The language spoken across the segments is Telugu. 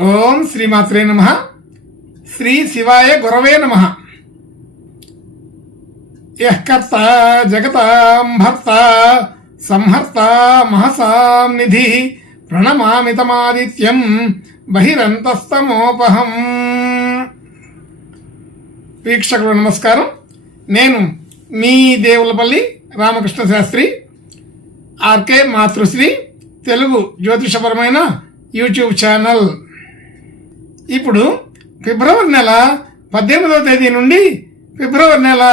ఓం శ్రీమాత్రే నమః. శ్రీ శివాయ గురవే నమః. యః కర్త జగతాం భర్త సంహర్త మహసాం నిధి ప్రణమామితమాదిత్యం బహిరంతస్తమోపహం. వీక్షకులు నమస్కారం. నేను మీ దేవులపల్లి రామకృష్ణ శాస్త్రి, ఆర్కే మాతృశ్రీ తెలుగు జ్యోతిషపరమైన యూట్యూబ్ ఛానల్. ఇప్పుడు ఫిబ్రవరి నెల 18వ తేదీ నుండి ఫిబ్రవరి నెల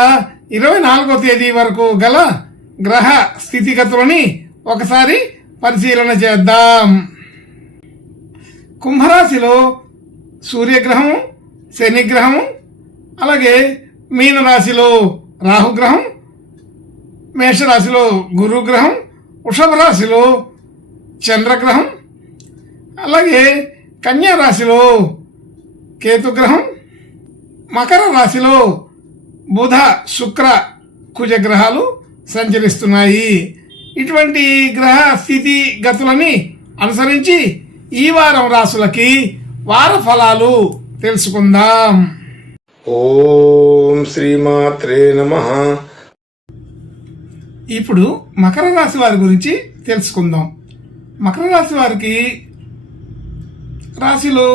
24వ తేదీ వరకు గల గ్రహ స్థితిగతులని ఒకసారి పరిశీలన చేద్దాం. కుంభరాశిలో సూర్యగ్రహం, శనిగ్రహం, అలాగే మీనరాశిలో రాహుగ్రహం, మేషరాశిలో గురుగ్రహం, వృషభ రాశిలో చంద్రగ్రహం, అలాగే కన్యా రాశిలో కేతుగ్రహం, మకర రాశిలో బుధ శుక్ర కుజ గ్రహాలు సంచరిస్తున్నాయి. ఇటువంటి గ్రహ స్థితి గతులని అనుసరించి ఈ వారం రాశులకి వార ఫలాలు తెలుసుకుందాం. ఓం శ్రీమాత్రే నమః. ఇప్పుడు మకర రాశి వారి గురించి తెలుసుకుందాం. మకర రాశి వారికి రాశిలో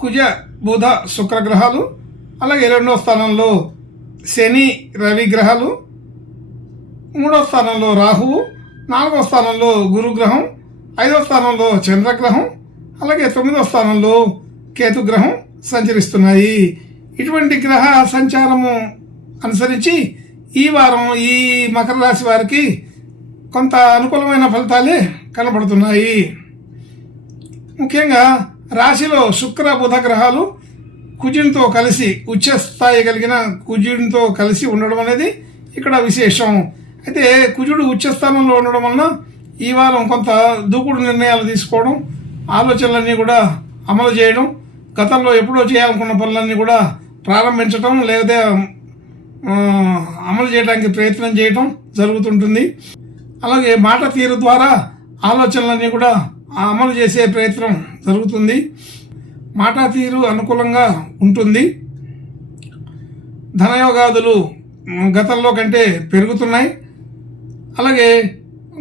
కుజ బుధ శుక్ర గ్రహాలు, అలాగే 2వ స్థానంలో శని రవి గ్రహాలు, 3వ స్థానంలో రాహువు, 4వ స్థానంలో గురుగ్రహం, 5వ స్థానంలో చంద్రగ్రహం, అలాగే 9వ స్థానంలో కేతుగ్రహం సంచరిస్తున్నాయి. ఇటువంటి గ్రహ సంచారము అనుసరించి ఈ వారం ఈ మకర రాశి వారికి కొంత అనుకూలమైన ఫలితాలే కనబడుతున్నాయి. ముఖ్యంగా రాశిలో శుక్ర బుధ గ్రహాలు కుజునితో కలిసి ఉచ్చ స్థాయి కలిగిన కుజునితో కలిసి ఉండడం అనేది ఇక్కడ విశేషం. అయితే కుజుడు ఉచ్చస్థానంలో ఉండడం వలన ఈ వారం కొంత దూకుడు నిర్ణయాలు తీసుకోవడం, ఆలోచనలన్నీ కూడా అమలు చేయడం, గతంలో ఎప్పుడో చేయాలనుకున్న పనులన్నీ కూడా ప్రారంభించడం లేదా అమలు చేయడానికి ప్రయత్నం చేయడం జరుగుతుంటుంది. అలాగే మాట తీరు ద్వారా ఆలోచనలన్నీ కూడా అమలు చేసే ప్రయత్నం జరుగుతుంది. మాట తీరు అనుకూలంగా ఉంటుంది. ధనయోగాదులు గతంలో కంటే పెరుగుతున్నాయి. అలాగే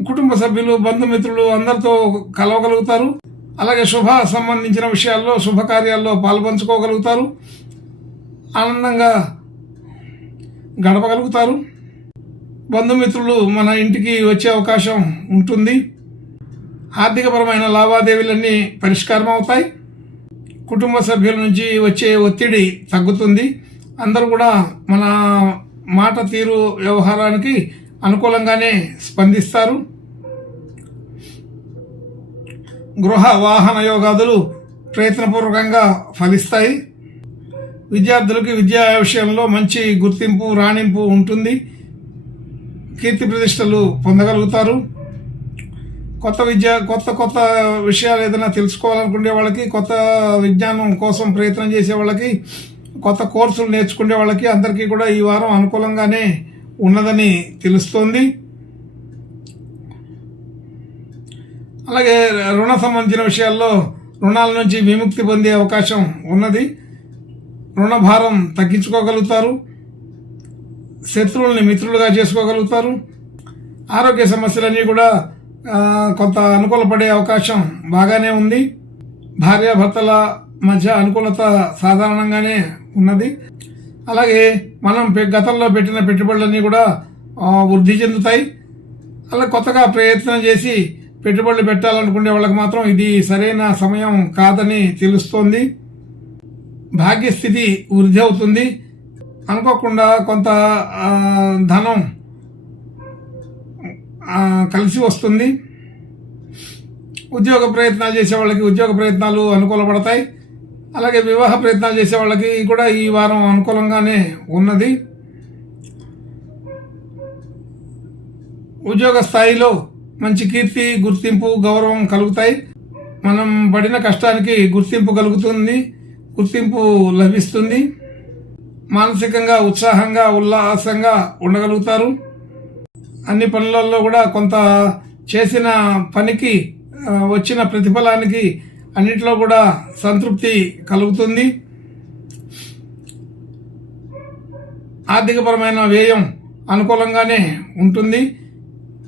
కుటుంబ సభ్యులు, బంధుమిత్రులు అందరితో కలవగలుగుతారు. అలాగే శుభ సంబంధించిన విషయాల్లో శుభకార్యాల్లో పాల్పంచుకోగలుగుతారు. ఆనందంగా గడపగలుగుతారు. బంధుమిత్రులు మన ఇంటికి వచ్చే అవకాశం ఉంటుంది. ఆర్థికపరమైన లావాదేవీలన్నీ పరిష్కారం అవుతాయి. కుటుంబ సభ్యుల నుంచి వచ్చే ఒత్తిడి తగ్గుతుంది. అందరూ కూడా మన మాట తీరు వ్యవహారానికి అనుకూలంగానే స్పందిస్తారు. గృహ వాహన యోగాదులు ప్రయత్నపూర్వకంగా ఫలిస్తాయి. విద్యార్థులకి విద్యా విషయంలో మంచి గుర్తింపు, రాణింపు ఉంటుంది. కీర్తి ప్రతిష్టలు పొందగలుగుతారు. కొత్త విషయాలు ఏదైనా తెలుసుకోవాలనుకునే వాళ్ళకి, కొత్త విజ్ఞానం కోసం ప్రయత్నం చేసే వాళ్ళకి, కొత్త కోర్సులు నేర్చుకునే వాళ్ళకి అందరికీ కూడా ఈ వారం అనుకూలంగానే ఉన్నదని తెలుస్తోంది. అలాగే రుణ సంబంధించిన విషయాల్లో రుణాల నుంచి విముక్తి పొందే అవకాశం ఉన్నది. రుణ భారం తగ్గించుకోగలుగుతారు. శత్రువుల్ని మిత్రులుగా చేసుకోగలుగుతారు. ఆరోగ్య సమస్యలన్నీ కూడా కొంత అనుకూలపడే అవకాశం బాగానే ఉంది. భార్యాభర్తల మధ్య అనుకూలత సాధారణంగానే ఉన్నది. అలాగే మనం గతంలో పెట్టిన పెట్టుబడులన్నీ కూడా వృద్ధి చెందుతాయి. అలా కొత్తగా ప్రయత్నం చేసి పెట్టుబడులు పెట్టాలనుకునే వాళ్ళకి మాత్రం ఇది సరైన సమయం కాదని తెలుస్తోంది. భాగ్యస్థితి వృద్ధి అవుతుంది. అనుకోకుండా కొంత ధనం కలిసి వస్తుంది. ఉద్యోగ ప్రయత్నాలు చేసే వాళ్ళకి ఉద్యోగ ప్రయత్నాలు అనుకూలపడతాయి. అలాగే వివాహ ప్రయత్నాలు చేసే వాళ్ళకి కూడా ఈ వారం అనుకూలంగానే ఉన్నది. ఉద్యోగ స్థాయిలో మంచి కీర్తి, గుర్తింపు, గౌరవం కలుగుతాయి. మనం పడిన కష్టానికి గుర్తింపు కలుగుతుంది, గుర్తింపు లభిస్తుంది. మానసికంగా ఉత్సాహంగా, ఉల్లాసంగా ఉండగలుగుతారు. అన్ని పనులలో కూడా కొంత చేసిన పనికి వచ్చిన ప్రతిఫలానికి అన్నిట్లో కూడా సంతృప్తి కలుగుతుంది. ఆర్థికపరమైన వ్యయం అనుకూలంగానే ఉంటుంది.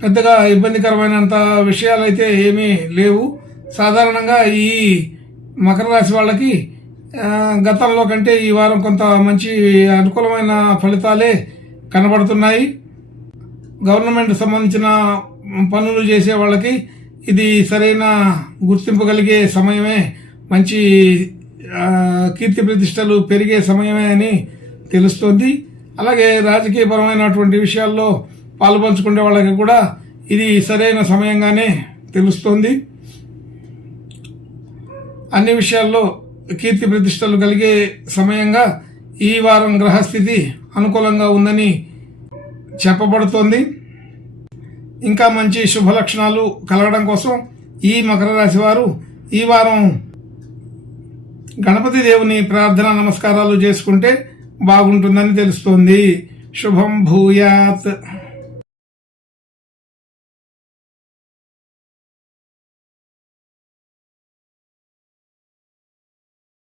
పెద్దగా ఇబ్బందికరమైనంత విషయాలైతే ఏమీ లేవు. సాధారణంగా ఈ మకర రాశి వాళ్ళకి గతంలో కంటే ఈ వారం కొంత మంచి అనుకూలమైన ఫలితాలే కనబడుతున్నాయి. గవర్నమెంట్ సంబంధించిన పనులు చేసే వాళ్ళకి ఇది సరైన గుర్తింపు కలిగే సమయమే, మంచి కీర్తి ప్రతిష్టలు పెరిగే సమయమే అని తెలుస్తుంది. అలాగే రాజకీయపరమైనటువంటి విషయాల్లో పాలుపంచుకునే వాళ్ళకి కూడా ఇది సరైన సమయంగానే తెలుస్తుంది. అన్ని విషయాల్లో కీర్తి ప్రతిష్టలు కలిగే సమయంగా ఈ వారం గ్రహస్థితి అనుకూలంగా ఉందని చెప్పబడుతోంది. ఇంకా మంచి శుభ లక్షణాలు కలగడం కోసం ఈ మకర రాశి వారు ఈ వారం గణపతి దేవుని ప్రార్థన నమస్కారాలు చేసుకుంటే బాగుంటుందని తెలుస్తోంది. శుభం భూయాత్.